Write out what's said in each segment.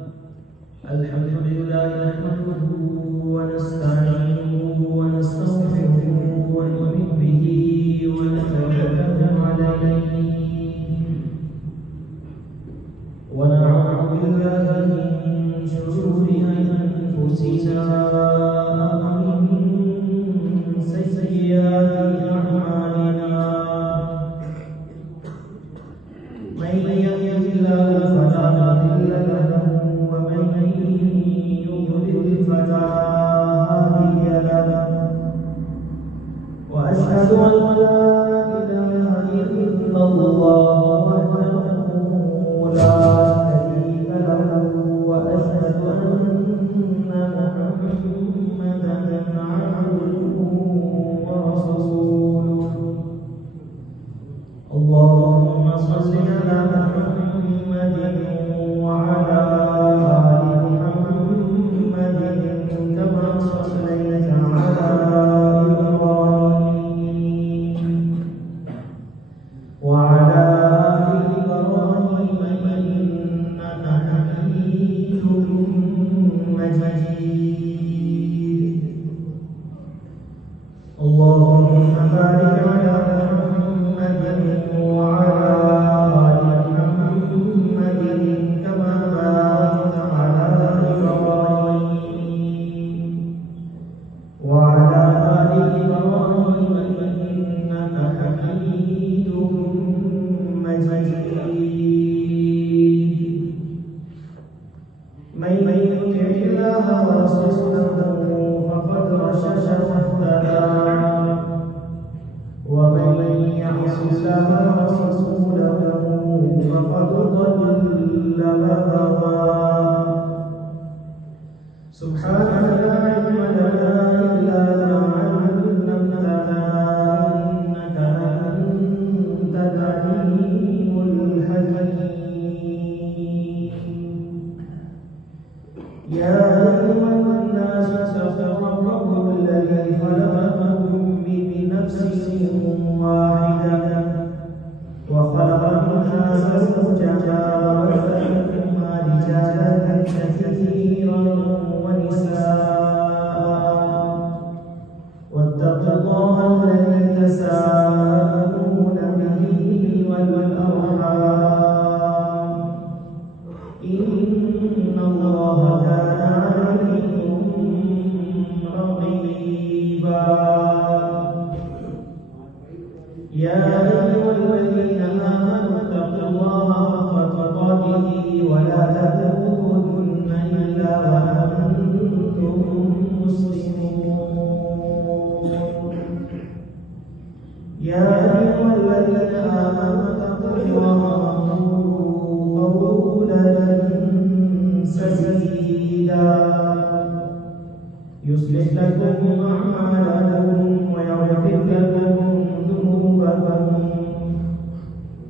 الحمد لله نحمده ونستعينه ونستغفره ونؤمن به ونتوكل عليه ونعوذ بالله من شرور أنفسنا ومن سيئات أعمالنا من يهده الله فلا مضل له ومن يضلل فلا هادي له وأشهد أن لا إله إلا الله وحده لا شريك له وأشهد أن محمدا عبده ورسوله اللهم صل على محمد وعلى آل محمد كما صليت على إبراهيم وعلى آل إبراهيم إنك حميد مجيد اللهم بارك على محمد وعلى آل محمد كما باركت على إبراهيم وعلى آل إبراهيم إنك حميد مجيد من يطع الله ورسوله فقد رشد واهتدى ومن يعص الله ورسوله فقد ضل وغوى سبحانك لا علم لنا إلا ما علمتنا إنك أنت العليم الحكيم يا أيها الناس اتقوا ربكم الذي خلقكم من نفس واحدة وخلق منها زوجها وبث منهما رجالا كثيرا ونساء واتقوا الله الذي تساءلون به والأرحام إن الله كان عليكم رقيبا يا أيها الذين آمنوا اتقوا الله حق تقاته ولا تموتن إلا وأنتم مسلمون يا أيها الذين آمنوا اتقوا الله وقولوا قولا سديدا يصلح لكم أعمالكم ويغفر لكم ذنوبكم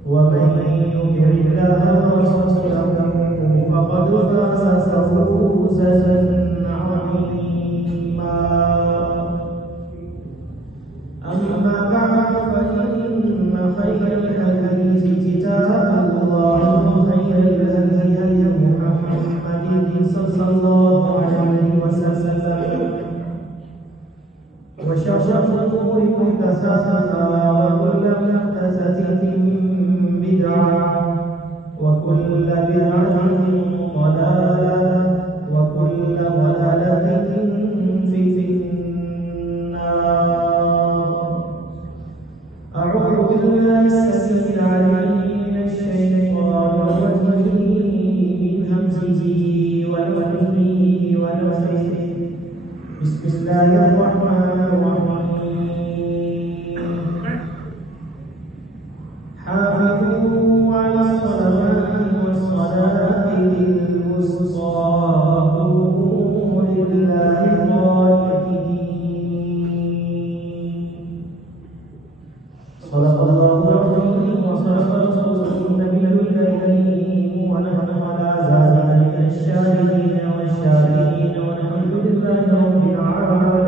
ومن يطع الله ورسوله فقد فاز فوزا عظيما أما بعد فإن خير الحديث كتاب الله وخير الهدي هدي محمد صلى الله عليه وسلم وشر الأمور محدثاتها وكل محدثة بدعة وكل بدعة ضلالة وكل ضلالة في النار أعوذ بالله السميع العليم من الشيطان الرجيم من همزه ونفخه ونفخه بسم الله الرحمن الرحيم حافظوا على الصلوات والصلاة الوسطى وقوموا لله قانتين صدق الله العظيم وصدق رسوله النبي الكريم ونحن على ذلك من الشاهدين والشاهدين والحمد لله رب العالمين.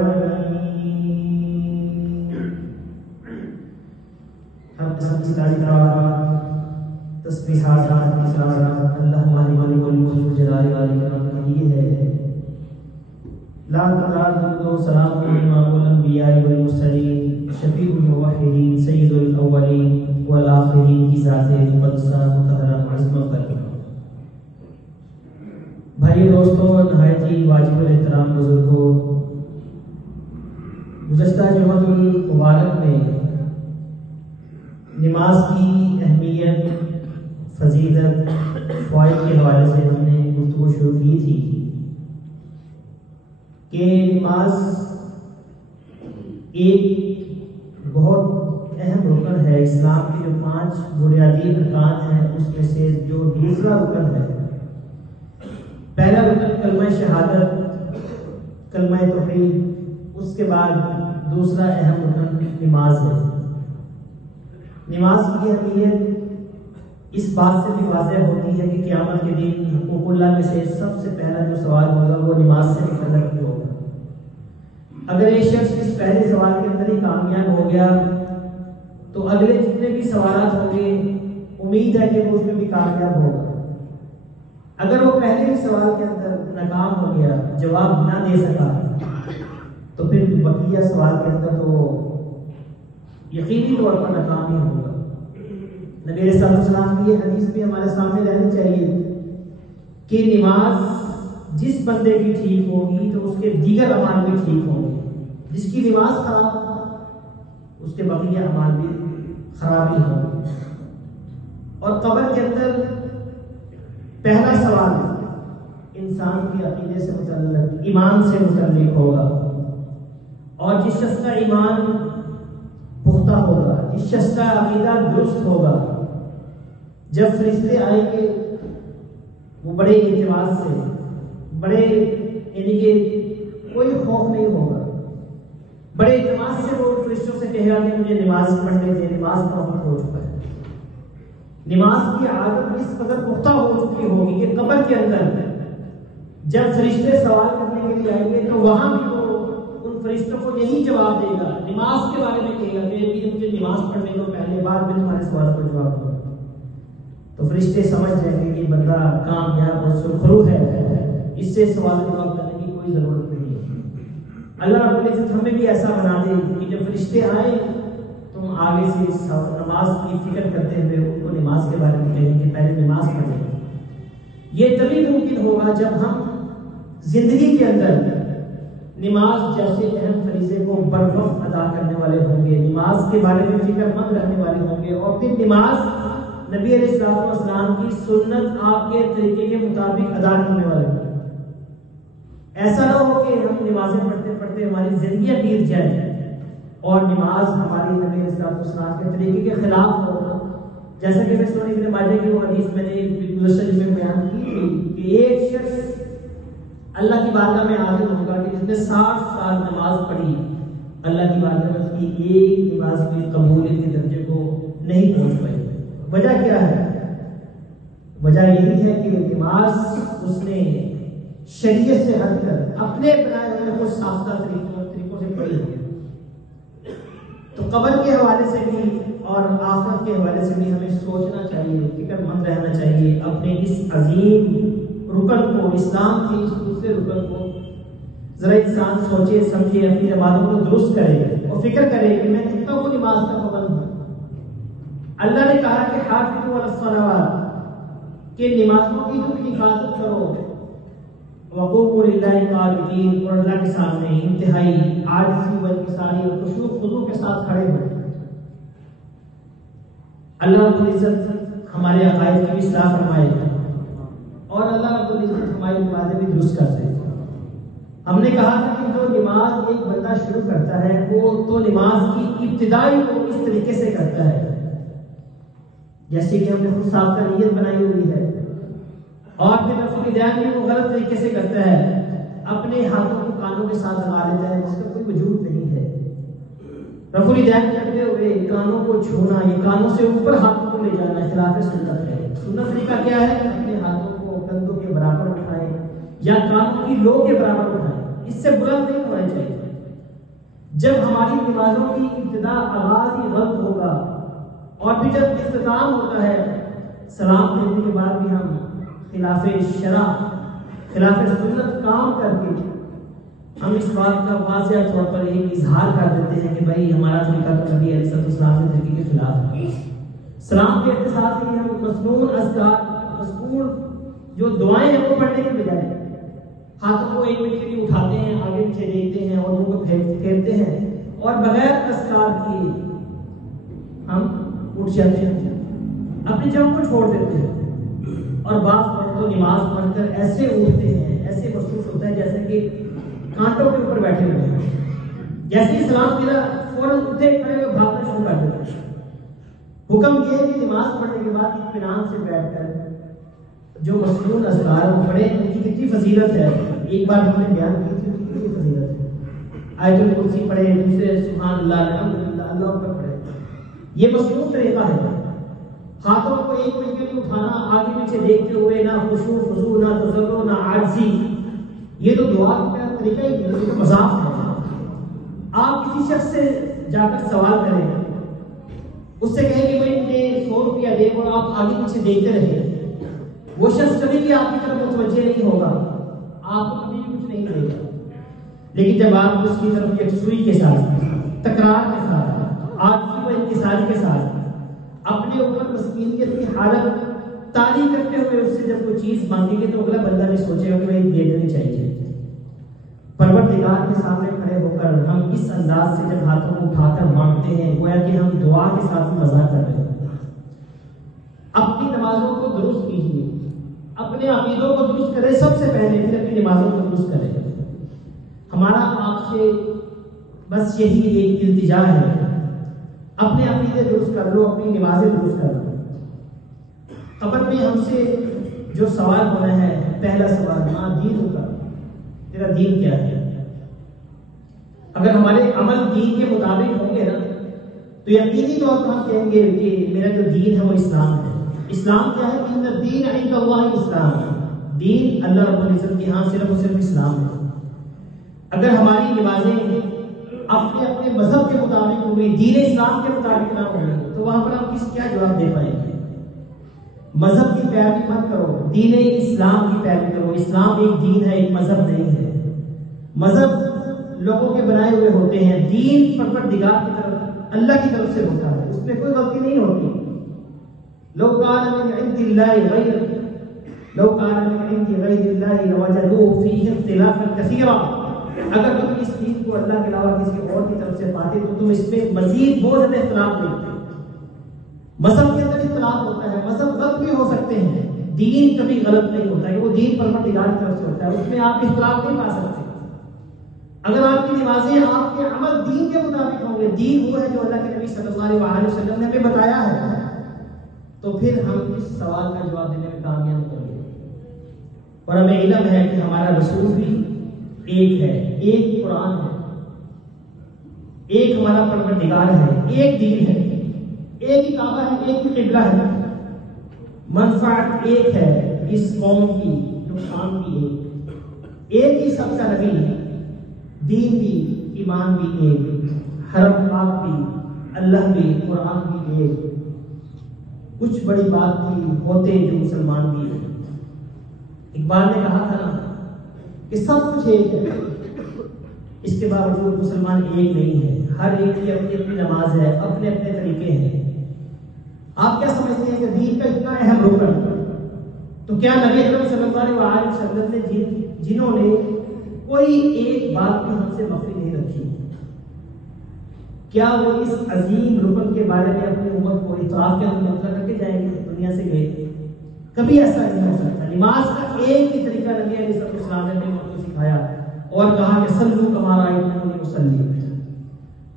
تسبیحات اللہ مالک الملک جلال والاکرام کے لیے ہے۔ لا تدار و سلام امام الانبیاء والمرسلین شفیع الموحدین سید الاولین والآخرین کی ذات مقدسہ مطہرہ معظمہ پر۔ بھائی دوستوں، نہایت ہی واجب الاحترام بزرگوں، گزشتہ جمعۃ المبارک میں نماز کی اہمیت، فضیلت، فوائد کے حوالے سے ہم نے گفتگو شروع کی تھی کہ نماز ایک بہت اہم رکن ہے اسلام کے جو 5 بنیادی ارکان ہیں اس میں سے جو دوسرا رکن ہے۔ پہلا رکن کلمہ شہادت، کلمہ توحید، اس کے بعد دوسرا اہم رکن نماز ہے۔ نماز کی اہمیت اس بات سے بھی واضح ہوتی ہے کہ قیامت کے دن حقوق اللہ میں سے سب سے پہلا جو سوال ہوگا وہ نماز سے متعلق ہوگا۔ اگر ایک شخص اس پہلے سوال کے اندر ہی کامیاب ہو گیا تو اگلے جتنے بھی سوالات ہوں گے امید ہے کہ وہ اس میں بھی کامیاب ہوگا۔ اگر وہ پہلے ہی سوال کے اندر ناکام ہو گیا، جواب نہ دے سکا، تو پھر بقیہ سوال کے اندر تو یقینی طور پر ناکام ہی ہوگا۔ نبی علیہ السلام کی یہ حدیث بھی ہمارے سامنے رہنی چاہیے کہ نماز جس بندے کی ٹھیک ہوگی تو اس کے دیگر اعمال بھی ٹھیک ہوں گے، جس کی نماز خراب ہوگی اس کے بقیہ اعمال بھی خراب ہی ہوں گے۔ اور قبر کے اندر پہلا سوال انسان کے عقیدے سے متعلق، ایمان سے متعلق ہوگا، اور جس شخص کا ایمان پختہ ہوگا، جس شخص کا عقیدہ درست ہوگا، جب فرشتے آئیں گے وہ بڑے اعتماد سے، بڑے یعنی کہ کوئی خوف نہیں ہوگا، بڑے اعتماد سے وہ فرشتوں سے کہے گا کہ مجھے نماز پڑھنے دے، نماز کا وقت ہو چکا ہے۔ نماز کی عادت اس قدر پختہ ہو چکی ہوگی کہ قبر کے اندر جب فرشتے سوال کرنے کے لیے آئیں گے تو وہاں بھی وہ ان فرشتوں کو یہی جواب دے گا، نماز کے بارے میں کہے گا کہ مجھے نماز پڑھنے کو پہلے بعد میں تمہارے سوال کا جواب دوں۔ تو فرشتے سمجھ جائیں گے کہ بندہ کامیاب اور سرخرو ہے، اس سے سوال جواب کرنے کی کوئی ضرورت نہیں ہے۔ اللہ رب العزت ہمیں بھی ایسا بنا دے کہ جب فرشتے آئیں تم آگے سے نماز کی فکر کرتے ہوئے ان کو نماز کے بارے میں کہیں کہ پہلے نماز پڑھیں۔ یہ تبھی ممکن ہوگا جب ہم زندگی کے اندر نماز جیسے اہم فریضے کو بروقت ادا کرنے والے ہوں گے، نماز کے بارے میں فکر مند رہنے والے ہوں گے، اور پھر نماز نبی علیہ السلام کی سنت آپ کے طریقے کے مطابق ادا کرنے والے ہوں گے۔ ایسا نہ ہو کہ ہم نمازیں پڑھتے پڑھتے ہماری زندگیاں بیت جائیں اور نماز ہماری نبی علیہ السلام کے طریقے کے خلاف ہو، جیسا کہ میں سنن ابن ماجہ کی وہ حدیث میں نے گزشتہ میں بیان کی تھی کہ ایک شخص اللہ کی بارگاہ میں حاضر ہوگا کہ جس نے 60 سال نماز پڑھی، اللہ کی بارگاہ میں اس کی ایک نماز بھی قبولیت کے درجے کو نہیں پہنچ پائی۔ وجہ کیا ہے؟ وجہ یہی ہے کہ نماز اس نے شریعت سے ہٹ کر اپنے بنائے ہوئے خود ساختہ طریقوں سے پڑھی ہے۔ تو قبر کے حوالے سے بھی اور آخرت کے حوالے سے بھی ہمیں سوچنا چاہیے، فکر مند رہنا چاہیے، اپنے اس عظیم رکن کو، اسلام کے اس دوسرے رکن کو ذرا انسان سوچے سمجھے، اپنی عبادتوں کو درست کرے اور فکر کرے کہ میں کتنا وہ نماز کا پابند ہوں۔ اللہ نے کہا کہ حافظوا علی الصلوات، کہ نمازوں کی تم حفاظت کرو، وقوموا للہ قانتین، اور اللہ کے سامنے انتہائی عاجزی و انکساری اور خشوع و خضوع کے ساتھ کھڑے ہو۔ اللہ رب العزت ہمارے عقائد کی بھی اصلاح فرمائے اور اللہ رب العزت ہماری نمازیں بھی درست کر دے۔ ہم نے کہا تھا کہ جو نماز ایک بندہ شروع کرتا ہے وہ تو نماز کی ابتدائی کو اس طریقے سے کرتا ہے جیسے کہ ہم نے خود صاحب کا نیت بنائی ہوئی ہے، اور پھر رفع الیدین بھی وہ غلط طریقے سے کرتا ہے، اپنے ہاتھوں کو کانوں کے ساتھ لگا لیتا ہے جس کا کوئی وجود نہیں ہے۔ رفع الیدین کرتے ہوئے کانوں کو چھونا، یہ کانوں سے اوپر ہاتھوں کو لے جانا خلاف سنت ہے۔ سنت طریقہ کیا ہے؟ اپنے ہاتھوں کو کندھوں کے برابر اٹھائیں یا کانوں کی لو کے برابر اٹھائیں، اس سے بلند نہیں ہونا چاہیے۔ جب ہماری نمازوں کی ابتدا آغاز ہی غلط ہوگا اور پھر جب اختتام ہوتا ہے سلام دینے کے بعد بھی ہم خلاف شرع خلاف سنت کام کر کے ہم اس بات کا واضح طور پر ایک اظہار کر دیتے ہیں کہ بھائی ہمارا طریقہ تو نبی علیہ السلام کے طریقے کے خلاف ہے. سلام کے احتساب سے ہم مصنون اذکار مذکور جو دعائیں ہیں وہ پڑھنے کے بجائے ہاتھوں کو ایک منٹ کے لیے اٹھاتے ہیں, آگے پیچھے دیکھتے ہیں اور منہ کو پھیرتے ہیں اور بغیر اذکار کیے ہم اٹھ جاتے ہیں, اپنی جگہ کو چھوڑ دیتے ہیں. اور بعض وقت تو نماز پڑھ کر ایسے اٹھتے ہیں, ایسے محسوس ہوتا ہے جیسے کہ کانٹوں کے اوپر بیٹھے ہوئے ہیں. جیسے ہی سلام کیا فوراً اٹھے کھڑے ہوئے بھاگنا شروع کر دیتے ہیں. حکم یہ ہے کہ نماز پڑھنے کے بعد اطمینان سے بیٹھ کر جو مصنون اذکار وہ پڑھیں, ان کی کتنی فضیلت ہے. ایک بار ہم نے بیان کی تھی ان کی کتنی فضیلت ہے. آیت الکرسی پڑھے, دوسرے سبحان اللہ الحمدللہ اللہ اکبر پڑھے. یہ مصنون طریقہ ہے. ہاتھوں کو ایک منٹ کے لیے اٹھانا آگے پیچھے دیکھتے ہوئے, نہ خشوع خضوع نہ تضرع نہ عاجزی, یہ تو دعا کا طریقہ ہی نہیں, یہ مذاق ہے. آپ کسی شخص سے جا کر سوال کریں, اس سے کہیں کہ بھائی مجھے 100 روپیہ دے, اور آپ آگے پیچھے دیکھتے رہیں, وہ شخص کبھی بھی آپ کی طرف متوجہ نہیں ہوگا, آپ کو کبھی کچھ نہیں دے گا. لیکن جب آپ اس کی طرف یکسوئی کے ساتھ, تکرار کے ساتھ, عاجزی و انکساری کے ساتھ اپنے اوپر مسکینیت کی حالت تاری کرتے ہوئے اس سے جب کوئی چیز مانگیں گے تو اگلا بندہ بھی سوچے گا کہ بھائی دے دینی چاہیے. پروردگار کے سامنے کھڑے ہو کر ہم اس انداز سے جب ہاتھوں کو اٹھا کر مانگتے ہیں گویا کہ ہم دعا کے ساتھ مزاح کر رہے ہیں. اپنی نمازوں کو درست کیجیے, اپنے عقیدوں کو درست کریں سب سے پہلے, پھر اپنی نمازوں کو درست کریں. ہمارا آپ سے بس یہی ایک التجا ہے, اپنے عقیدے درست کر لو, اپنی نمازیں درست کر لو. قبر میں ہم سے جو سوال ہونا ہے, پہلا سوال ماں دین کا, تیرا دین کیا ہے. اگر ہمارے عمل دین کے مطابق ہوں گے نا تو یقینی طور پر ہم کہیں گے کہ میرا جو دین ہے وہ اسلام ہے. اسلام کیا ہے؟ ان الدین عند اللہ اسلام, دین اللہ رب العزت کے ہاں صرف اور صرف اسلام ہے. اگر ہماری نمازیں اپنے اپنے مذہب کے مطابق ہوئی, دین اسلام کے مطابق نہ ہوئی, تو وہاں پر ہم کیا جواب دے پائیں گے؟ مذہب کی پیروی مت کرو, دین اسلام کی پیروی کرو. اسلام ایک دین ہے, ایک مذہب نہیں ہے. مذہب لوگوں کے بنائے ہوئے ہوتے ہیں, دین پروردگار کی طرف اللہ کی طرف سے ہوتا ہے, اس میں کوئی غلطی نہیں ہوتی. لو کان من عند اللہ غیر لو کان من عند غیر اللہ لوجدوا فیہ اختلافا کثیرا, اگر تم اس دین کو اللہ کے علاوہ کسی اور کی طرف سے پاتے تو تم اس میں مزید بہت زیادہ اختلاف دیکھتے. مذہب کے اندر اختلاف ہوتا ہے, مذہب غلط بھی ہو سکتے ہیں, دین کبھی غلط نہیں ہوتا ہے, وہ دین پروردگار کی طرف سے ہوتا ہے, اس میں آپ اختلاف نہیں پا سکتے. اگر آپ کی نمازیں, آپ کے عمل دین کے مطابق ہوں گے, دین وہ ہے جو اللہ کے نبی صلی اللہ علیہ وسلم نے ہمیں بتایا ہے, تو پھر ہم اس سوال کا جواب دینے میں کامیاب ہوں گے. اور ہمیں علم ہے کہ ہمارا رسول بھی ایک ہے, ایک قرآن ہے, ایک ہمارا پروردگار ہے, ایک دین ہے, ایک ہی کعبہ ہے, ایک ہی قبلہ ہے, منفعت ایک ہے اس قوم کی, نقصان بھی ایک ہی سب کا نبی ہے, دین بھی, ایمان بھی ایک, حرم پاک بھی, اللہ بھی, قرآن بھی ایک. کچھ بڑی بات تھی ہوتے جو مسلمان بھی ہیں. اقبال نے کہا تھا نا کہ سب کچھ ایک ہے, اس کے باوجود مسلمان ایک نہیں ہے. ہر ایک کی اپنی اپنی نماز ہے, اپنے اپنے طریقے ہیں. آپ کیا سمجھتے ہیں کہ دین کا اتنا اہم رکن, تو کیا نبی اکرم صلی اللہ علیہ وسلم نے جنہوں نے کوئی ایک بات بھی ہم سے مخفی نہیں رکھی, کیا وہ اس عظیم رکن کے بارے میں اپنی امت کو اطراف کے اندر مطلع کر کے جائیں گے دنیا سے گئے؟ کبھی ایسا نہیں ہو سکتا. نماز کا ایک ہی طریقہ نبی علیہ السلام نے امت کو سکھایا اور کہا کہ صلو کما رأیتمونی اصلی.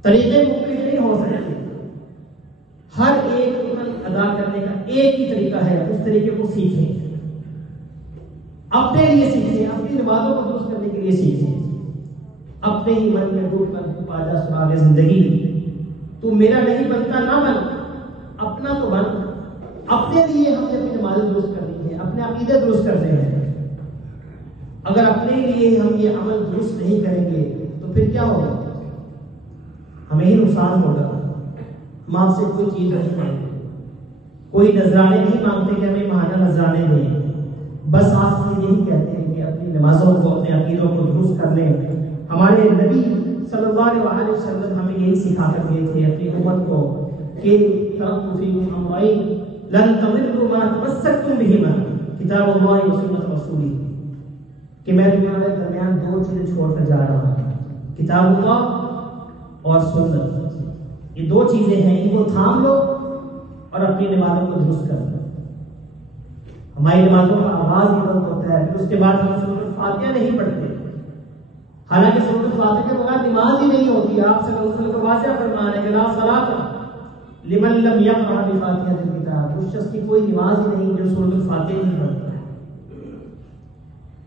طریقے مختلف نہیں ہو سکتے, ہر ایک رکن ادا کرنے کا ایک ہی طریقہ ہے, اس طریقے کو سیکھیں, اپنے لیے سیکھیں, اپنی نمازوں کو درست کرنے کے لیے سیکھیں. اپنے ہی من میں ڈوب کر پاجا سراغ زندگی, تو میرا نہیں بنتا نہ بن, اپنا تو بن. اپنے لیے ہم نے اپنی نمازیں درست کرنی ہے, اپنے عقیدے درست کرنے ہیں. اگر اپنے لیے ہم یہ عمل درست نہیں کریں گے تو پھر کیا ہوگا؟ ہمیں ہی نقصان ہوگا. ہم آپ سے کوئی چیز نہیں مانگیں گے, کوئی نذرانے نہیں مانگتے کہ ہمیں ماہانہ نذرانے دیں، بس آپ سے یہی کہتے ہیں کہ اپنی نمازوں کو، اپنے عقیدوں کو درست کر لیں۔ ہمارے نبی صلی اللہ علیہ وسلم ہمیں یہی سکھا کر گئے تھے اپنی امت کو کہ ترکت فیکم امرین لن تضلوا ما تمسکتم بہما کتاب اللہ و سنت رسولہ، کہ میں تمہارے درمیان دو چیزیں چھوڑ کر جا رہا ہوں، کتاب اللہ اور سنت۔ یہ دو چیزیں ہیں، ان کو تھام لو اور اپنی نمازوں کو درست کر لو۔ ہماری نمازوں کا آغاز ہی غلط ہوتا ہے، پھر اس کے بعد ہم سورۃ الفاتحہ نہیں پڑھتے، حالانکہ سورۃ الفاتحہ کے بغیر نماز ہی نہیں ہوتی۔ آپ صلی اللہ علیہ وسلم کا واضح فرمان ہے کہ لا صلاۃ لمن لم یقرأ بفاتحۃ الکتاب، اس شخص کی کوئی نماز ہی نہیں جو سورۃ الفاتحہ نہیں پڑھتا ہے۔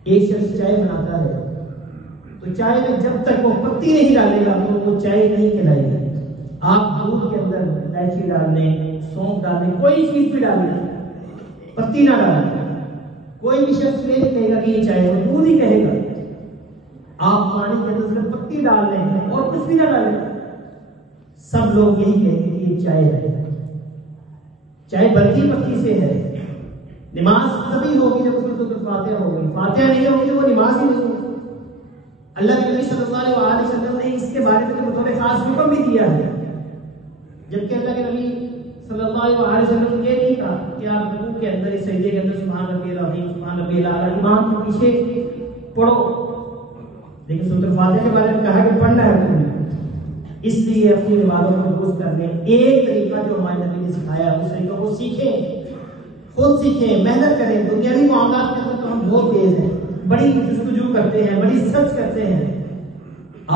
ایک شخص چائے بناتا ہے تو چائے میں جب تک وہ پتی نہیں ڈالے گا تو وہ چائے نہیں کھلائے گی۔ آپ دودھ کے اندر الائچی ڈال لیں، سونف ڈال لیں، کوئی چیز بھی ڈال لیں، پتی نہ ڈالیں، کوئی بھی شخص یہ نہیں کہے گا کہ یہ چائے ہے، دودھ ہی کہے گا۔ آپ پانی کے اندر صرف پتی ڈال لیں اور کچھ بھی نہ ڈالیں، سب لوگ یہی کہیں گے کہ یہ چائے ہے۔ چائے بنتی پتی سے ہے۔ نماز تبھی ہوگی جب اس میں فاتحہ ہوگی، فاتحہ نہیں ہوگی وہ نماز ہی نہیں ہوگی۔ اللہ کے نبی صلی اللہ علیہ وسلم نے اس کے بارے میں بطور خاص حکم بھی دیا ہے، جبکہ اللہ کے نبی صلی اللہ علیہ وسلم نے یہ نہیں کہا کہ آپ رکوع کے اندر، اس سجدے کے اندر سبحان ربی العظیم سبحان ربی الاعلیٰ امام کے پیچھے پڑھو، لیکن سورۃ الفاتحہ کے بارے میں کہا کہ پڑھنا ہے رکوع میں۔ اس لیے اپنی نمازوں کو درست کرنے ایک طریقہ جو ہمارے نبی نے سکھایا اس طریقے کو سیکھیں، خود سیکھیں، محنت کریں۔ دنیاوی معاملات کے اندر تو ہم بہت تیز ہیں، بڑی جستجو کرتے ہیں، بڑی سرچ کرتے ہیں۔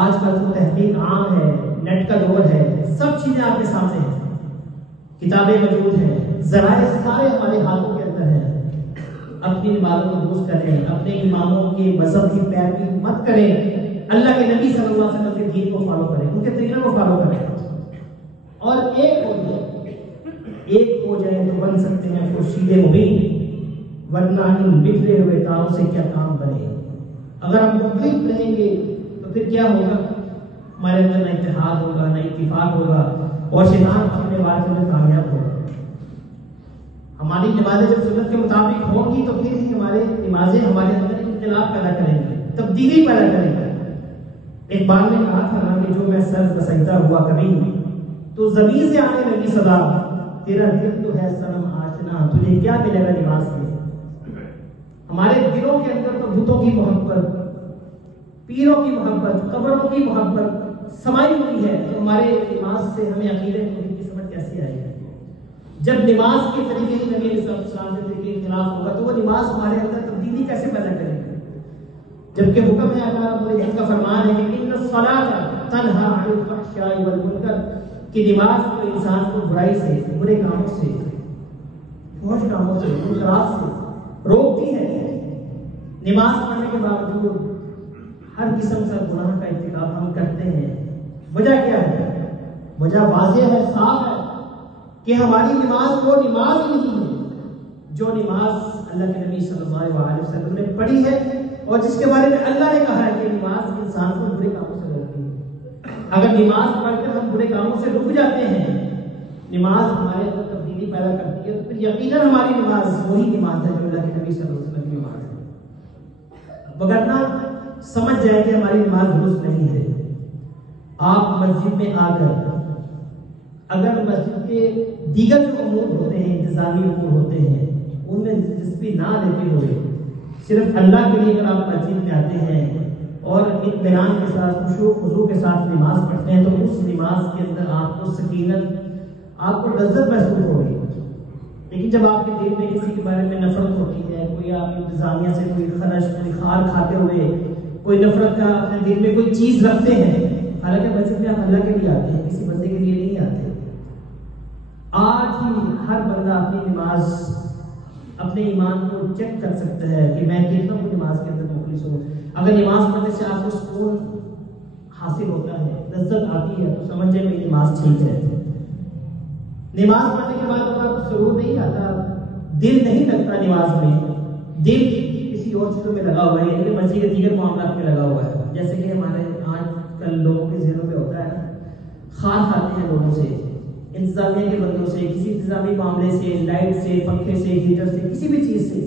آج کل تو تحقیق عام ہے، نیٹ کا دور ہے، سب چیزیں آپ کے سامنے ہیں، کتابیں موجود ہیں، ذرائع سارے ہمارے ہاتھوں کے اندر ہیں۔ اپنی نمازوں کو درست کریں، اپنے اماموں کے مذہب کی پیروی مت کریں، اللہ کے نبی صلی اللہ علیہ وسلم کے دین کو فالو کریں، ان کے طریقے کو فالو کریں، اور ایک ہو جائے تو بن سکتے ہیں خورشید مبین، ورنہ ان بکھرے ہوئے تاروں سے کیا کام بنے۔ اگر ہم مختلف رہیں گے تو پھر کیا ہوگا؟ ہمارے اندر نہ اتحاد ہوگا، نہ اتفاق ہوگا، اور شیطان اپنے وار میں کامیاب ہوگا۔ ہماری نمازیں جب سنت کے مطابق ہوں گی تو پھر ہمارے نمازیں ہمارے اندر انقلاب پیدا کریں گے، تبدیلی پیدا کریں گے۔ ایک بار نے کہا تھا نا کہ جو میں سر بسجدہ ہوا کبھی تو زمین سے آنے لگی صدا، تیرا دل تو ہے صنم آشنا، تجھے کیا ملے گا نماز سے۔ ہمارے دلوں کے اندر تو بتوں کی محبت، پیروں کی محبت، قبروں کی محبت سمائی ہوئی ہے، تو ہمارے نماز سے ہمیں عقیدے کی سمجھ کیسے آئے گی؟ جب نماز کے طریقے کی نبی علیہ السلام کے طریقے کے خلاف ہوگا تو وہ نماز ہمارے اندر تبدیلی کیسے پیدا کرے گا؟ جبکہ حکم ہے اللہ رب العزت کا فرمان ہے کہ ان الصلاۃ تنہی عن الفحشاء والمنکر، کہ نماز کو انسان کو برائی سے، برے کاموں سے، فحش کاموں سے، منکرات سے روکتی ہے۔ نماز پڑھنے کے باوجود ہر قسم کا گناہ کا ارتکاب ہم کرتے ہیں، وجہ کیا ہے؟ وجہ واضح ہے، صاف ہے کہ ہماری نماز وہ نماز ہی نہیں ہے جو نماز اللہ کے نبی صلی اللہ علیہ وسلم نے پڑھی ہے، اور جس کے بارے میں اللہ نے کہا ہے کہ نماز انسان کو برے کاموں سے روکتی ہے۔ اگر نماز پڑھ کر ہم برے کاموں سے رک جاتے ہیں، نماز ہمارے اندر تبدیلی پیدا کرتی ہے، تو پھر یقیناً ہماری نماز وہی نماز ہے جو اللہ کے نبی صلی اللہ علیہ وسلم کی نماز ہے۔ وگرنہ سمجھ جائے کہ ہماری نماز درست نہیں ہے۔ آپ مسجد میں آ کر اگر مسجد کے دیگر جو امور ہوتے ہیں، انتظامی امور ہوتے ہیں، ان میں دلچسپی نہ لیتے ہوئے صرف اللہ کے لیے اگر آپ مسجد میں آتے ہیں اور اطمینان کے ساتھ، خشوع و خضوع کے ساتھ نماز پڑھتے ہیں، تو اس نماز کے اندر آپ کو سکینت، آپ کو لذت محسوس ہوگی۔ لیکن جب آپ کے دل میں کسی کے بارے میں نفرت ہوتی ہے، کوئی آپ انتظامیہ سے کوئی خرش، کوئی خار کھاتے ہوئے کوئی نفرت کا اپنے دل میں کوئی چیز رکھتے ہیں، حالانکہ مسجد میں آپ اللہ کے لیے آتے ہیں، کسی بندے کے لیے نہیں آتے۔ آج ہی ہر بندہ اپنی نماز، اپنے ایمان کو چیک کر سکتا ہے کہ میں کتنا ہوں نماز کے اندر مخلص ہوں۔ اگر نماز پڑھنے سے آپ کو سکون حاصل ہوتا ہے، لذت آتی ہے، تو سمجھے میری نماز ٹھیک ہے۔ نماز پڑھنے کے بعد اگر آپ کو سرور نہیں آتا، دل نہیں لگتا نماز میں، دل کسی اور چیزوں میں لگا ہوا ہے، یعنی کہ مسجد کے دیگر معاملات میں لگا ہوا ہے، جیسے کہ ہمارے آج کل لوگوں کے ذہنوں میں ہوتا ہے، خار کھاتے ہیں لوگوں سے، انتظامیہ کے بندوں سے، کسی انتظامی معاملے سے، لائٹ سے، پنکھے سے، ہیٹر سے، کسی بھی چیز سے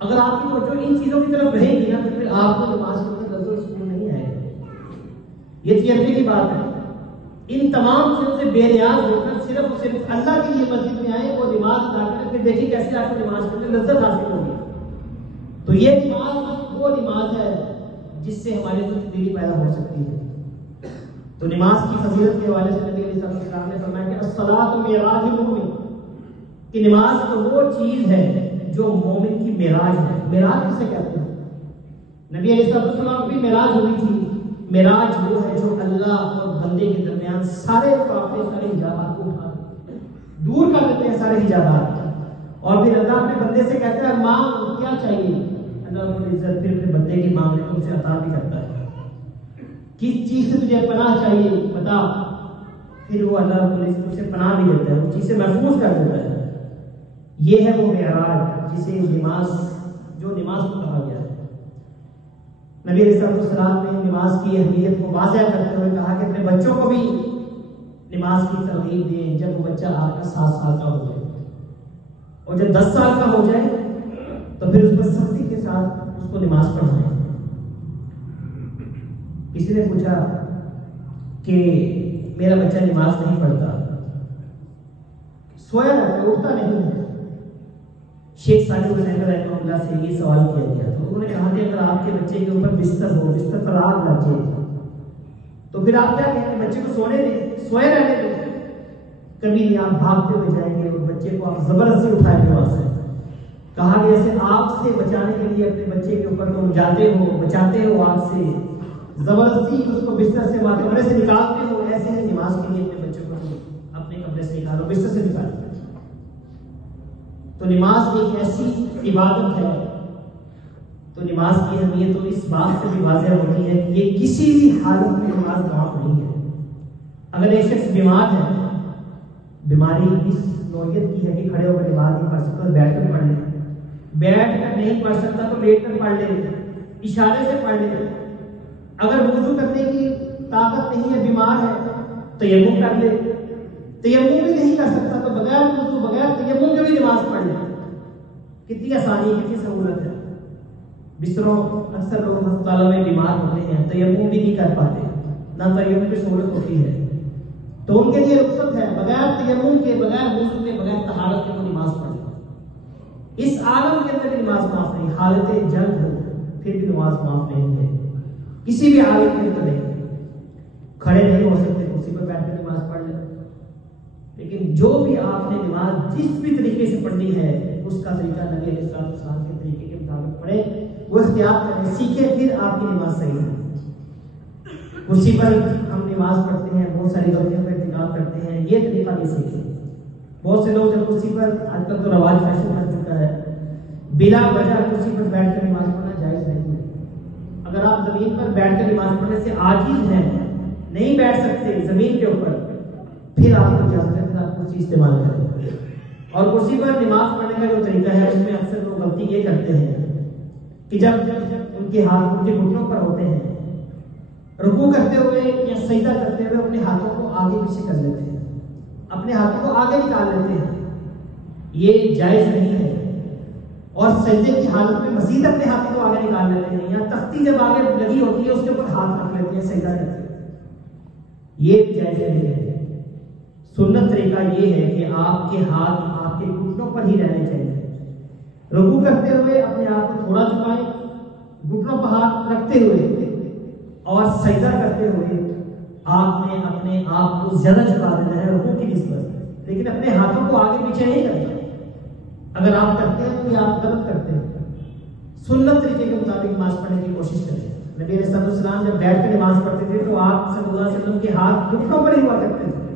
اگر آپ کی توجہ ان چیزوں کی طرف رہے گی نا تو پھر آپ کو نماز کے اندر لذت و سکون نہیں آئے گا۔ یہ تجربے کی بات ہے۔ ان تمام چیزوں سے بے نیاز ہو کر صرف اور صرف اللہ کے لیے مسجد میں آئے اور نماز ادا کریں، پھر دیکھیں کیسے آپ کو نماز کے اندر لذت حاصل ہوگی۔ تو یہ نماز وہ نماز ہے جس سے ہماری تبدیلی پیدا ہو سکتی ہے۔ تو نماز کی فضیلت کے حوالے سے نبی علیہ السلام نے فرمایا کہ الصلاۃ معراج المومن، کہ نماز تو وہ چیز ہے جو مومن کی معراج ہے۔ معراج کسے کہتے ہیں؟ نبی علیہ السلام کی معراج ہوئی تھی۔ معراج وہ ہے جو اللہ اور بندے کے درمیان سارے رکاوٹیں، سارے حجابات کو اٹھا دور کر دیتے ہیں، سارے حجابات، اور پھر اللہ اپنے بندے سے کہتا ہے مانگ کیا چاہیے، اللہ رب العزت پھر اپنے بندے کی مانگنے کو اسے عطا بھی کرتا ہے۔ کس چیز سے تجھے پناہ چاہیے بتا، پھر وہ اللہ رب العزت اسے پناہ بھی دیتا ہے، اس چیز سے محفوظ کر دیتا ہے۔ یہ ہے وہ معراج جسے نماز، جو نماز کو کہا گیا ہے۔ نبی علیہ السلام نے نماز کی اہمیت کو واضح کرتے ہوئے کہا کہ اپنے بچوں کو بھی نماز کی ترغیب دیں جب وہ بچہ آپ کا 7 سال کا ہو جائے، اور جب 10 سال کا ہو جائے تو پھر اس پر سختی کے ساتھ اس کو نماز پڑھائیں۔ کسی نے پوچھا کہ میرا بچہ نماز نہیں پڑھتا، سویا رہتا ہے، اٹھتا نہیں ہے۔ شیخ صالح حسین رحمہ اللہ سے یہ سوال کیا گیا تو انہوں نے کہا کہ اگر آپ کے بچے کے اوپر بستر ہو، بستر پر آگ لگ جائے تو پھر آپ کیا کہیں گے؟ بچے کو سونے دیں، سوئے رہنے دیں، کبھی نہیں آپ بھاگتے ہوئے جائیں گے اور بچے کو آپ زبردستی اٹھائیں گے وہاں سے۔ کہا کہ جیسے آگ سے بچانے کے لیے اپنے بچے کے اوپر تم جاتے ہو، بچاتے ہو آگ سے، زبردستی اس کو بستر سے کمرے سے نکالتے ہو، ایسے ہی نماز کے لیے اپنے بچوں کو اپنے کمرے سے نکالو، بستر سے نکالو۔ تو نماز ایک ایسی عبادت ہے، تو نماز کی اہمیت تو اس بات سے بھی واضح ہوتی ہے کہ یہ کسی بھی حالت میں نماز معاف نہیں ہے۔ اگر ایک شخص بیمار ہے، بیماری اس نوعیت کی ہے کہ کھڑے ہو کر نماز نہیں پڑھ سکتا، بیٹھ کر پڑھ لے، بیٹھ کر نہیں پڑھ سکتا تو لیٹ کر پڑھ لے، اشارے سے پڑھ لے۔ اگر وضو کرنے کی طاقت نہیں ہے، بیمار ہے، تیمم کر لے، تیمم بھی نہیں کر سکتا تو بغیر وضو، بغیر تیمم کے بھی نماز پڑھ لے۔ کتنی آسانی، کتنی سہولت ہے۔ بستروں اکثر لوگ ہسپتالوں میں بیمار ہوتے ہیں، تیمم بھی نہیں کر پاتے، نہ تیمم کی سہولت ہوتی ہے، تو ان کے لیے رخصت ہے بغیر تیمم کے، بغیر وضو کے، بغیر طہارت کے وہ نماز پڑھے۔ اس عالم کے اندر بھی نماز معاف نہیں، حالت جنگ ہو پھر بھی نماز معاف نہیں ہے، کسی بھی حالت کے اندر نہیں۔ کھڑے نہیں ہو سکتے، کرسی پر بیٹھ کر نماز پڑھ لیں، لیکن جو بھی آپ نے نماز جس بھی طریقے سے پڑھنی ہے اس کا طریقہ نبی علیہ السلام کے طریقے کے مطابق پڑھے، وہ اختیار کریں، سیکھیں، پھر آپ کی نماز صحیح ہے۔ کرسی پر ہم نماز پڑھتے ہیں، بہت ساری غلطیوں کا ارتکاب کرتے ہیں، یہ طریقہ بھی سیکھیں۔ بہت سے لوگ جب کرسی پر، آج کل تو رواج فیشن بن چکا ہے، بلا وجہ کرسی پر بیٹھ کر نماز پڑھنا جائز نہیں ہے۔ اگر آپ زمین پر بیٹھ کر نماز پڑھنے سے عاجز ہیں، نہیں بیٹھ سکتے زمین کے اوپر، پھر آپ کو اجازت ہے کہ آپ کرسی استعمال کریں۔ اور کرسی پر نماز پڑھنے کا جو طریقہ ہے اس میں اکثر لوگ غلطی یہ کرتے ہیں کہ جب ان کے ہاتھ ان کے گھٹنوں پر ہوتے ہیں، رکوع کرتے ہوئے یا سجدہ کرتے ہوئے اپنے ہاتھوں کو آگے پیچھے کر لیتے ہیں، اپنے ہاتھوں کو آگے نکال لیتے ہیں، یہ جائز نہیں ہے۔ اور سجدے کی حالت میں مزید اپنے ہاتھوں کو آگے نکال لیتے ہیں، یا تختی جب آگے لگی ہوتی ہے اس کے اوپر ہاتھ رکھ لیتے ہیں، سجدہ کرتے ہیں، یہ جائز نہیں ہے۔ سنت طریقہ یہ ہے کہ آپ کے ہاتھ آپ کے گھٹنوں پر ہی رہنے چاہیے۔ رکوع کرتے ہوئے اپنے آپ کو تھوڑا جھکائیں، گھٹنوں پر ہاتھ رکھتے ہوئے، اور سجدہ کرتے ہوئے آپ نے اپنے آپ کو زیادہ جھکا دینا ہے رکوع کی نسبت، لیکن اپنے ہاتھوں کو آگے پیچھے نہیں کرنا۔ اگر آپ کرتے ہیں تو یہ آپ غلط کرتے ہیں۔ سنت طریقے کے مطابق نماز پڑھنے کی کوشش کریں۔ نبی علیہ السلام جب بیٹھ کے نماز پڑھتے تھے تو آپ صلی اللہ علیہ وسلم کے ہاتھ گھٹنوں پر ہی ہوا کرتے تھے،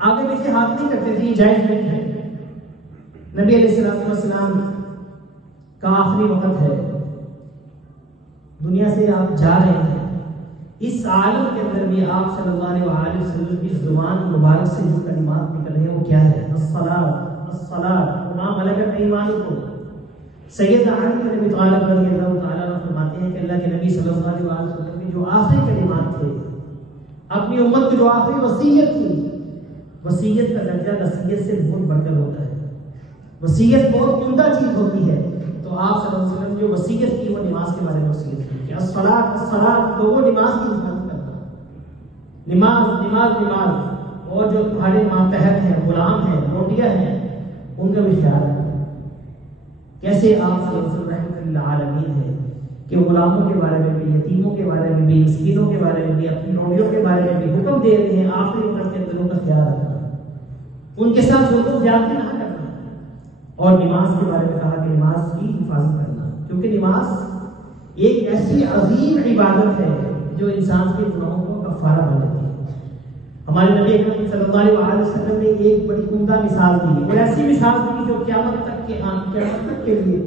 آگے پیچھے ہاتھ نہیں کرتے تھے، یہ جائز نہیں ہے۔ نبی علیہ السلام کا آخری وقت ہے، دنیا سے آپ جا رہے ہیں، اس عالم کے اندر بھی آپ صلی اللہ علیہ وسلم کی زبان مبارک سے جو کلمات نکل رہے ہیں وہ کیا ہے؟ الصلاۃ الصلاۃ وما ملکت ایمانکم۔ سید علی بن ابی طالب رضی اللہ تعالیٰ عنہ فرماتے ہیں کہ اللہ کے نبی صلی اللہ علیہ وسلم کی جو آخری کلمات تھے، اپنی امت کی جو آخری وصیت تھی، وصیت کا درجہ نصیحت سے بہت بڑھ کر ہوتا ہے. وصیت بہت عمدہ چیز ہوتی ہے. تو آپ صلی اللہ علیہ وسلم جو وصیت کی وہ نماز کے بارے میں وصیت کی کہ الصلاۃ تو وہ نماز کی حفاظت کرنا. نماز اور جو تمہارے ماتحت ہیں، غلام ہیں، روٹیاں ہیں، ان کا بھی خیال رکھنا. کیسے آپ صلی اللہ علیہ وسلم رحمۃ للعالمین ہے کہ غلاموں کے بارے میں بھی، یتیموں کے بارے میں بھی، مسکینوں کے بارے میں بھی، اپنی روٹیوں کے بارے میں بھی حکم دے رہے ہیں آخری وقت کے دنوں کا خیال رکھنا، ان کے ساتھ ظلم زیادتی نہ کرنا. اور نماز کے بارے میں کہا کہ نماز کی حفاظت کرنا، کیونکہ نماز ایک ایسی عظیم عبادت ہے جو انسان کے گناہوں کو کفارہ بنا دیتی ہے. ہمارے نبی اکرم صلی اللہ علیہ وسلم نے ایک بڑی عمدہ مثال دی، اور ایسی مثال دی جو قیامت تک کے لیے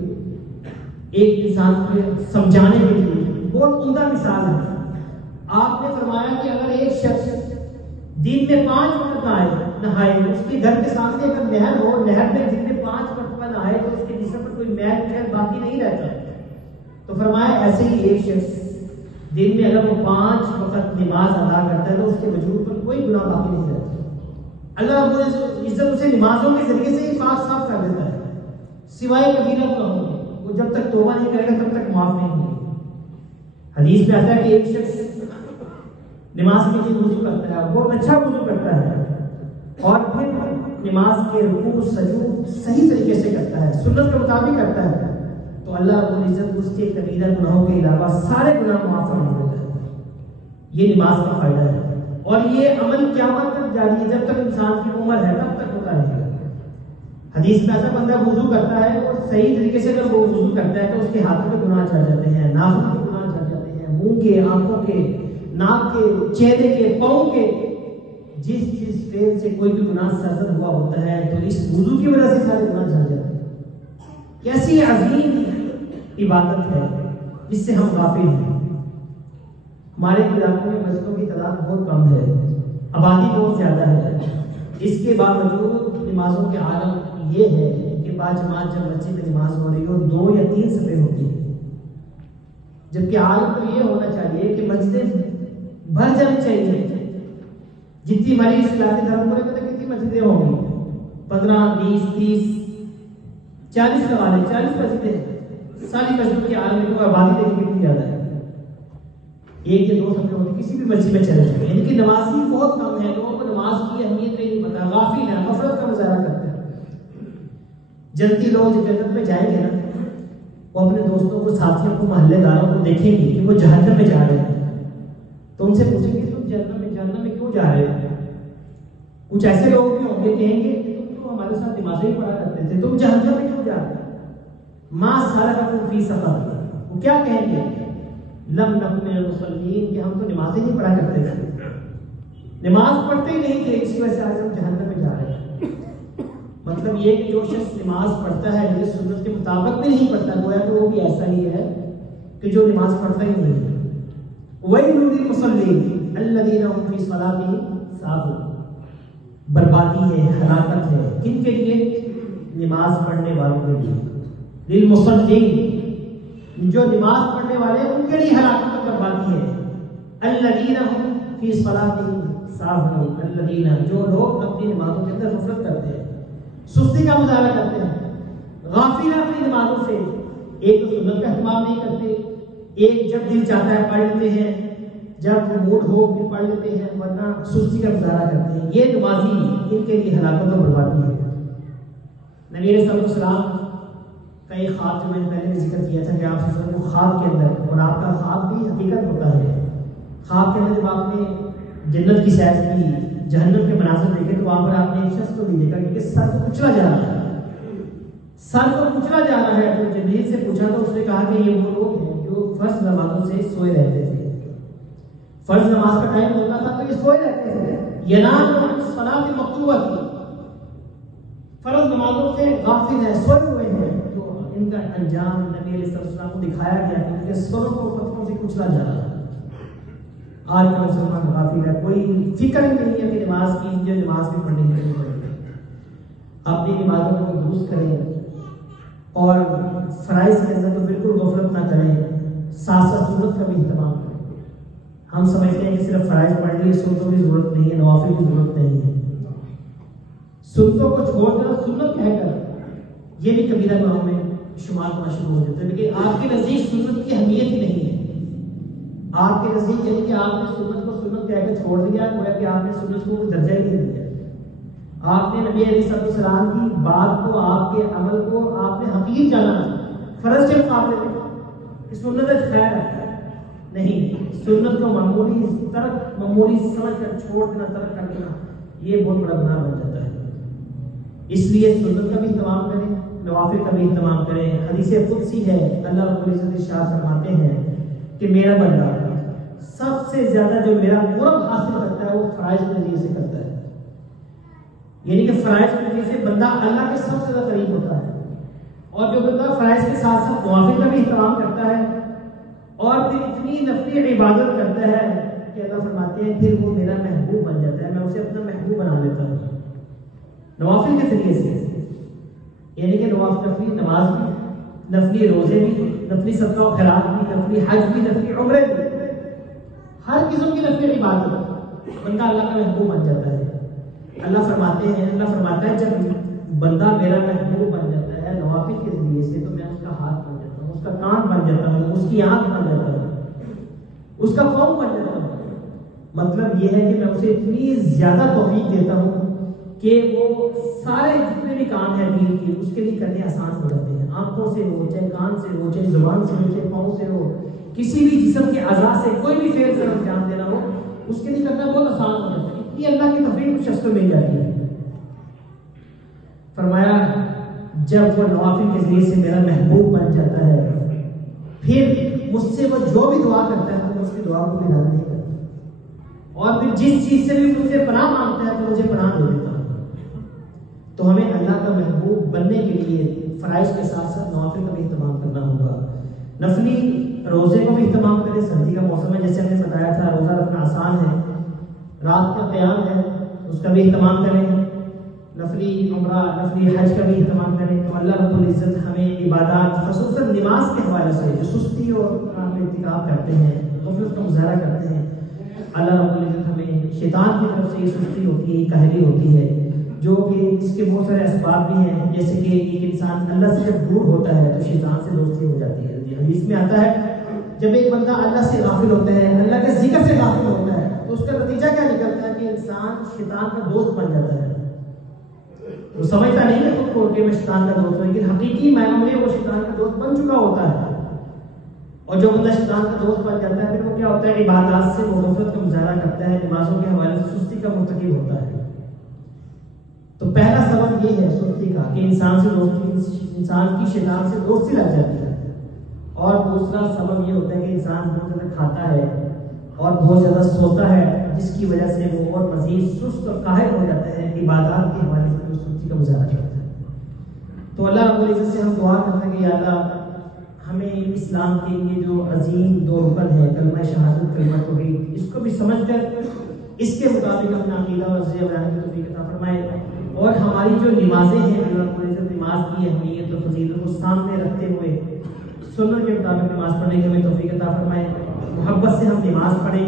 ایک انسان کو سمجھانے کے لیے بہت عمدہ مثال ہے. آپ نے فرمایا کہ اگر ایک شخص دن میں 5 وقت نہائے، اس کے گھر کے سامنے اگر نہر ہو، نہر میں دن میں 5 مرتبہ نہائے تو اس کے جسم پر کوئی میل باقی نہیں رہتا. تو فرمایا ایسے ہی ایک شخص دن میں اگر وہ 5 وقت نماز ادا کرتا ہے تو اس کے وجود پر کوئی گناہ باقی نہیں رہتا. اللہ رب العزت اسے نمازوں کے ذریعے سے ہی پاک صاف کر دیتا ہے، سوائے کبیرہ گناہوں کے. وہ جب تک توبہ نہیں کرے گا تب تک معاف نہیں ہوگی. حدیث میں آتا ہے کہ ایک شخص نماز کے لیے وضو کرتا ہے، بہت اچھا وضو کرتا ہے، اور پھر نماز کے رکوع سجود صحیح طریقے سے کرتا ہے، سنت کے مطابق کرتا ہے، تو اللہ رب العزت اس کے کبیرہ گناہوں کے علاوہ سارے گناہ معاف فرما دیتا ہے. یہ نماز کا فائدہ ہے. اور یہ عمل قیامت تک جاری ہے، جب تک انسان کی عمر ہے تب تک ہوتا رہے گا. حدیث میں ایسا بندہ وضو کرتا ہے اور صحیح طریقے سے اگر وہ وضو کرتا ہے تو اس کے ہاتھوں کے گناہ جھڑ جاتے ہیں، ناخن کے گناہ جھڑ جاتے ہیں، منہ کے، آنکھوں کے، ناک کے، چہرے کے، پاؤں کے، جس فعل سے کوئی بھی گناہ سرزد ہوا ہوتا ہے تو اس وضو کی وجہ سے سارے گناہ جھڑ جاتے ہیں. کیسی عظیم عبادت ہے جس سے ہم غافل ہیں. ہمارے علاقوں میں مسجدوں کی تعداد بہت کم ہے، آبادی بہت زیادہ ہے. اس کے باوجود نمازوں کے عالم یہ ہے کہ باجماعت جب مسجد میں نماز ہو رہی ہو 2 یا 3 صفیں ہوتی ہیں، جبکہ عالم کو یہ ہونا چاہیے کہ مسجدیں بھر جانی چاہیے. جتنی ہماری اسلامی دھرم کو پتہ کتنی مسجدیں ہوں گی، 15 20 30 40 سوال ہے، 40 مسجدیں. ساری مسجدوں کے عالم کو آبادی دیکھنے کتنی زیادہ ہے. 1 یا 2 صفیں ہوتی کسی بھی مسجد میں چلے جائیں، یعنی کہ نمازی بہت کم ہے. لوگوں کو نماز کی اہمیت نہیں پتہ، غافل ہیں، غفلت کا مظاہرہ کرتے ہیں. جنتی لوگ جو جنت میں جائیں گے نا، وہ اپنے دوستوں کو، ساتھیوں کو، محلے داروں کو دیکھیں گے کہ وہ جہنم میں جا رہے ہیں تو ان سے پوچھیں گے تم جہنم میں کیوں جا رہے ہو؟ کچھ ایسے لوگ بھی ہوں گے کہیں گے کہ تم تو ہمارے ساتھ نمازیں ہی پڑھا کرتے تھے، تم جہنم میں کیوں جا رہے ہو؟ ما سلککم فی سقر، وہ کیا کہیں گے؟ لم نکن من المصلین، کہ ہم تو نمازیں نہیں پڑھا کرتے تھے، نماز پڑھتے ہی نہیں تھے، اس کی وجہ سے آج ہم جہنم میں جا رہے ہیں. مطلب یہ کہ جو شخص نماز پڑھتا ہے لیکن سنت کے مطابق بھی نہیں پڑھتا، گویا کہ وہ بھی ایسا ہی ہے کہ جو نماز پڑھتا ہی نہیں ہے. وَيْلٌ لِّلْمُصَلِّينَ الَّذِينَ هُمْ فِي صَلَاتِهِمْ سَاهُونَ. بربادی ہے، ہلاکت ہے. کن کے لیے؟ نماز پڑھنے والوں کے لیے. لِلْمُصَلِّينَ، جو نماز پڑھنے والے ان کے لیے ہلاکت اور بربادی ہے. الَّذِينَ هُمْ فِي صَلَاتِهِمْ سَاهُونَ، الَّذِينَ، جو لوگ اپنی نمازوں کے اندر غفلت کرتے ہیں، سستی کا مظاہرہ کرتے ہیں، غافل ہیں اپنی نمازوں سے. ایک تو سنت کا اہتمام نہیں کرتے، ایک جب دل چاہتا ہے پڑھ لیتے ہیں، جب موڈ ہو پھر پڑھ لیتے ہیں، ورنہ سستی کا مظاہرہ کرتے ہیں. یہ نمازی ان کے لیے ہلاکت اور بربادی ہے. نبی علیہ السلام کا ایک خواب جو میں نے پہلے ذکر کیا تھا کہ آپ صلی اللہ علیہ وسلم خواب کے اندر، اور آپ کا خواب بھی حقیقت ہوتا ہے. خواب کے اندر جب آپ نے جنت کی سیر کی، جہنم کے مناظر دیکھے تو وہاں پر آپ نے ایک شخص کو بھی دیکھا کہ سر کو کچلا جا رہا ہے، سر کو کچلا جا رہا ہے. تو جبریل سے پوچھا تو اس نے کہا کہ یہ وہ لوگ ہیں جو فرض نمازوں سے سوئے رہتے تھے. فرض نماز کا ٹائم ہوتا تھا تو یہ سوئے رہتے تھے. ینام عن الصلاۃ المکتوبہ، فرض نمازوں سے غافل ہیں، سوئے ہوئے ہیں. تو ان کا انجام نبی علیہ السلام کو دکھایا گیا کہ ان کے سروں کو پتھروں سے کچلا جا رہا ہے. آج کا مسلمان غافل ہے، کوئی فکر ہی نہیں ہے کہ نماز کی، جو نماز بھی پڑھنی چاہیے. اپنی نمازوں کو درست کریں اور فرائض کے اندر تو بالکل غفلت نہ کریں، ساتھ ساتھ سنت کا بھی اہتمام کریں. ہم سمجھتے ہیں کہ صرف فرائض پڑھ لیے، سنتوں کی ضرورت نہیں ہے، نوافل کی ضرورت نہیں ہے. سنتوں کو چھوڑ دینا سنت کہہ کر یہ بھی کبیرہ گناہوں میں شمار ہونا شروع ہو جاتا ہے، لیکن آپ کے نزدیک سنت کی اہمیت ہی نہیں ہے۔ آپ کے نزدیک یعنی کہ آپ نے سنت کو سنت کہہ کر چھوڑ دیا، گویا کہ آپ نے سنت کو درجہ ہی نہیں دیا۔ آپ نے نبی علیہ السلام کی بات کو، آپ کے عمل کو آپ نے حقیر جانا، فرض کے مقابلے میں کہ سنت خیر ہے نہیں، سنت کو معمولی سمجھ کر چھوڑ دینا، ترک کر دینا، یہ بہت بڑا گناہ بن جاتا ہے۔ اس لیے سنت کا بھی اہتمام کریں، نوافل کا بھی اہتمام کریں۔ حدیث قدسی ہے، اللہ رب العزت ارشاد فرماتے ہیں کہ میرا بندہ سب سے زیادہ جو میرا قرب حاصل کرتا ہے وہ فرائض کے ذریعے سے کرتا ہے، یعنی کہ فرائض کے ذریعے سے بندہ اللہ کے سب سے زیادہ قریب ہوتا ہے۔ اور جو بندہ فرائض کے ساتھ ساتھ نوافل کا بھی اہتمام کرتا ہے اور پھر اتنی نفلی عبادت کرتا ہے کہ اللہ فرماتے ہیں پھر وہ میرا محبوب بن جاتا ہے، میں اسے اپنا محبوب بنا لیتا ہوں نوافل کے ذریعے سے، یعنی کہ نفلی نماز بھی، نفلی روزے بھی، نفلی صدقہ و خیرات بھی، نفلی حج بھی، نفلی عمرے بھی، ہر قسم کی نفلی عبادت بندہ اللہ کا محبوب بن جاتا ہے۔ اللہ فرماتا ہے جب بندہ میرا محبوب بن جاتا ہے نوافل کے ذریعے سے تو میں اس کا ہاتھ بن جاتا ہوں، اس کا کان بن جاتا ہوں، اس کی آنکھ بن جاتا ہوں، اس کا قوم بن جاتا ہوں۔ مطلب یہ ہے کہ میں اسے اتنی زیادہ توفیق دیتا ہوں کہ وہ سارے جتنے بھی کام ہیں دین کے اس کے لیے کرنے آسان ہو جاتے ہیں، آنکھوں سے ہو، چاہے کان سے ہو، چاہے زبان سے ہو، چاہے پاؤں سے ہو، کسی بھی جسم کے اعضاء سے کوئی بھی فعل کا انجام دینا ہو اس کے لیے کرنا بہت آسان ہو جاتا ہے۔ اتنی اللہ کی توفیق اس شخص کو مل جاتی ہے۔ فرمایا جب وہ نوافل کے ذریعے سے میرا محبوب بن جاتا ہے پھر مجھ سے وہ جو بھی دعا کرتا ہے تو اس کی دعا کو بھی رد نہیں کرتا، اور پھر جس چیز سے بھی مجھ سے پناہ مانگتا ہے تو مجھے پناہ دے دیتا ہوں۔ تو ہمیں اللہ کا محبوب بننے کے لیے فرائض کے ساتھ ساتھ نوافل کا بھی اہتمام کرنا ہوگا۔ نفلی روزے کو بھی اہتمام کریں، سردی کا موسم ہے جیسے ہم نے بتایا تھا، روزہ رکھنا آسان ہے، رات کا قیام ہے اس کا بھی اہتمام کریں، نفلی عمرہ، نفلی حج کا بھی اہتمام کریں۔ تو اللہ رب العزت ہمیں عبادات خصوصاً نماز کے حوالے سے جو سستی اور ارتکاب کرتے ہیں، غفلت کا مظاہرہ کرتے ہیں، اللہ رب العزت ہمیں شیطان کی طرف سے یہ سستی ہوتی ہے، کاہلی ہوتی ہے، جو کہ اس کے بہت سارے اسباب بھی ہیں، جیسے کہ ایک انسان اللہ سے جب دور ہوتا ہے تو شیطان سے دوستی ہو جاتی ہے۔ حدیث میں آتا ہے جب ایک بندہ اللہ سے غافل ہوتا ہے، اللہ کے ذکر سے غافل ہوتا ہے تو اس کا نتیجہ کیا نکلتا ہے کہ انسان شیطان کا دوست بن جاتا ہے۔ وہ سمجھتا نہیں ہے خود کو کہ میں شیطان کا دوست ہوں، لیکن حقیقی معنوں میں وہ شیطان کا دوست بن چکا ہوتا ہے۔ اور جو بندہ شیطان کا دوست بن جاتا ہے پھر وہ کیا ہوتا ہے، عبادات سے وہ غفلت کا مظاہرہ کرتا ہے، نمازوں کے حوالے سے سستی کا مرتکب ہوتا ہے۔ تو پہلا سبب یہ ہے سستی کا کہ انسان کی شیطان سے دوستی لگ جاتی ہے، اور دوسرا سبب یہ ہوتا ہے کہ انسان بہت زیادہ کھاتا ہے اور بہت زیادہ سوتا ہے، جس کی وجہ سے وہ اور مزید سست اور قاہر ہو جاتا ہے، عبادات کے حوالے سے سستی کا مظاہرہ کرتا ہے۔ تو اللہ رب العزت سے ہم دعا کرتے ہیں کہ یا اللہ ہمیں اسلام کے یہ جو عظیم دو رکن ہے، کلمہ شہادت، کلمہ توحید، اس کو بھی سمجھ کر اس کے مطابق اپنا عقیدہ اور عزیہ بیان کی توفیق عطا فرمائے، اور ہماری جو نمازیں ہیں اللہ رب العزت نماز کی اہمیت اور فضیلت کو سامنے رکھتے ہوئے سنت کے مطابق نماز پڑھنے کی ہمیں توفیق عطا فرمائے، محبت سے ہم نماز پڑھیں،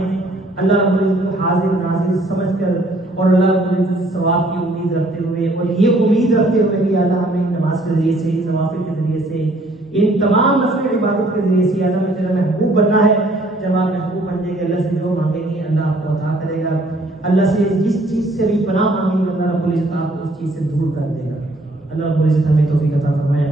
اللہ رب العزت حاضر ناظر سمجھ کر اور اللہ رب العزت ثواب کی امید رکھتے ہوئے، اور یہ امید رکھتے ہوئے کہ اللہ ہمیں نماز کے ذریعے سے، نوافل کے ذریعے سے، ان تمام نفل عبادت کے ذریعے سے اللہ میں تیرا محبوب بننا ہے۔ جب آپ محبوب بن جائیں گے اللہ سے جو مانگیں گے اللہ آپ کو عطا کرے گا، اللہ سے جس چیز سے بھی پناہ مانگیں گے اللہ رب العزت آپ کو اس چیز سے دور کر دے گا۔ اللہ رب العزت ہمیں توفیق عطا فرمائے۔